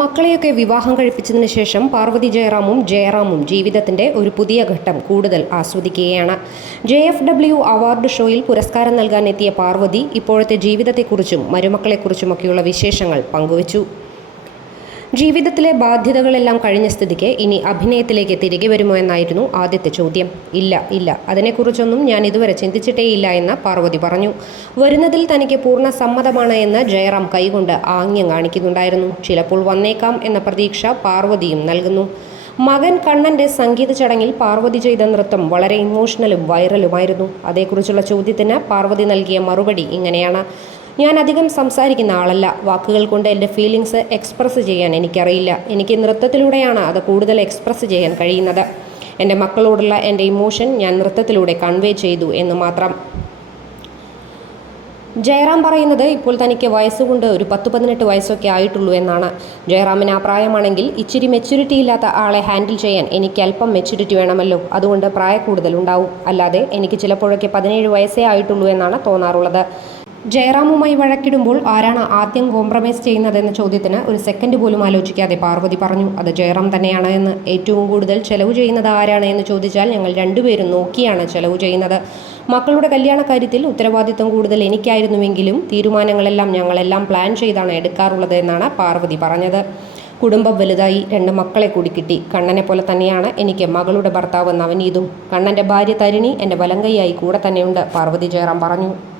മക്കളെയൊക്കെ വിവാഹം കഴിപ്പിച്ചതിന് ശേഷം പാർവതി ജയറാമും ജയറാമും ജീവിതത്തിന്റെ ഒരു പുതിയ ഘട്ടം കൂടുതൽ ആസ്വദിക്കുകയാണ്. ജെ എഫ് ഡബ്ല്യു അവാർഡ് ഷോയിൽ പുരസ്കാരം നൽകാൻ എത്തിയ പാർവതി ഇപ്പോഴത്തെ ജീവിതത്തെക്കുറിച്ചും മരുമക്കളെക്കുറിച്ചുമൊക്കെയുള്ള വിശേഷങ്ങൾ പങ്കുവച്ചു. ജീവിതത്തിലെ ബാധ്യതകളെല്ലാം കഴിഞ്ഞ സ്ഥിതിക്ക് ഇനി അഭിനയത്തിലേക്ക് തിരികെ വരുമോ എന്നായിരുന്നു ആദ്യത്തെ ചോദ്യം. ഇല്ല ഇല്ല. അതിനെക്കുറിച്ചൊന്നും ഞാൻ ഇതുവരെ ചിന്തിച്ചിട്ടേയില്ല എന്ന് പാർവതി പറഞ്ഞു. വരുന്നതിൽ തനിക്ക് പൂർണ സമ്മതമാണ് എന്ന് ജയറാം കൈകൊണ്ട് ആംഗ്യം കാണിക്കുന്നുണ്ടായിരുന്നു. ചിലപ്പോൾ വന്നേക്കാം എന്ന പ്രതീക്ഷ പാർവതിയും നൽകുന്നു. മകൻ കണ്ണന്റെ സംഗീത ചടങ്ങിൽ പാർവതി ചെയ്ത നൃത്തം വളരെ ഇമോഷണലും വൈറലുമായിരുന്നു അതേക്കുറിച്ചുള്ള ചോദ്യത്തിന് പാർവതി നൽകിയ മറുപടി ഇങ്ങനെയാണ്. ഞാൻ അധികം സംസാരിക്കുന്ന ആളല്ല. വാക്കുകൾ കൊണ്ട് എന്റെ ഫീലിങ്സ് എക്സ്പ്രസ് ചെയ്യാൻ എനിക്കറിയില്ല. എനിക്ക് നൃത്തത്തിലൂടെയാണ് അത് കൂടുതൽ എക്സ്പ്രസ് ചെയ്യാൻ കഴിയുന്നത്. എന്റെ മക്കളോടുള്ള എന്റെ ഇമോഷൻ ഞാൻ നൃത്തത്തിലൂടെ കൺവേ ചെയ്തു എന്ന് മാത്രം. ജയറാം പറയുന്നത് ഇപ്പോൾ തനിക്ക് വയസ്സുകൊണ്ട് ഒരു പത്ത് പതിനെട്ട് വയസ്സൊക്കെ ആയിട്ടുള്ളൂ എന്നാണ്. ജയറാമിന് ആ പ്രായമാണെങ്കിൽ ഇച്ചിരി മെച്യൂരിറ്റി ഇല്ലാത്ത ആളെ ഹാൻഡിൽ ചെയ്യാൻ എനിക്ക് അല്പം മെച്യൂരിറ്റി വേണമല്ലോ. അതുകൊണ്ട് പ്രായ കൂടുതലുണ്ടാവും അല്ലാതെ എനിക്ക് ചിലപ്പോഴൊക്കെ പതിനേഴ് വയസ്സേ ആയിട്ടുള്ളൂ എന്നാണ് തോന്നാറുള്ളത്. ജയറാമുമായി വഴക്കിടുമ്പോൾ ആരാണ് ആദ്യം കോംപ്രമൈസ് ചെയ്യുന്നതെന്ന ചോദ്യത്തിന് ഒരു സെക്കൻഡ് പോലും ആലോചിക്കാതെ പാർവതി പറഞ്ഞു അത് ജയറാം തന്നെയാണ് എന്ന്. ഏറ്റവും കൂടുതൽ ചെലവ് ചെയ്യുന്നത് ആരാണ്? എന്ന് ചോദിച്ചാൽ ഞങ്ങൾ രണ്ടുപേരും നോക്കിയാണ് ചെലവ് ചെയ്യുന്നത്. മക്കളുടെ കല്യാണ കാര്യത്തിൽ ഉത്തരവാദിത്വം കൂടുതൽ എനിക്കായിരുന്നുവെങ്കിലും തീരുമാനങ്ങളെല്ലാം ഞങ്ങളെല്ലാം പ്ലാൻ ചെയ്താണ് എടുക്കാറുള്ളത് എന്നാണ് പാർവതി പറഞ്ഞത്. കുടുംബം വലുതായി രണ്ട് മക്കളെ കൂടി കിട്ടി. കണ്ണനെ പോലെ തന്നെയാണ് എനിക്ക് മകളുടെ ഭർത്താവ് നവനീതും കണ്ണന്റെ ഭാര്യ തരിണി എന്റെ വലങ്കൈയായി കൂടെ തന്നെയുണ്ട് പാർവതി ജയറാം പറഞ്ഞു.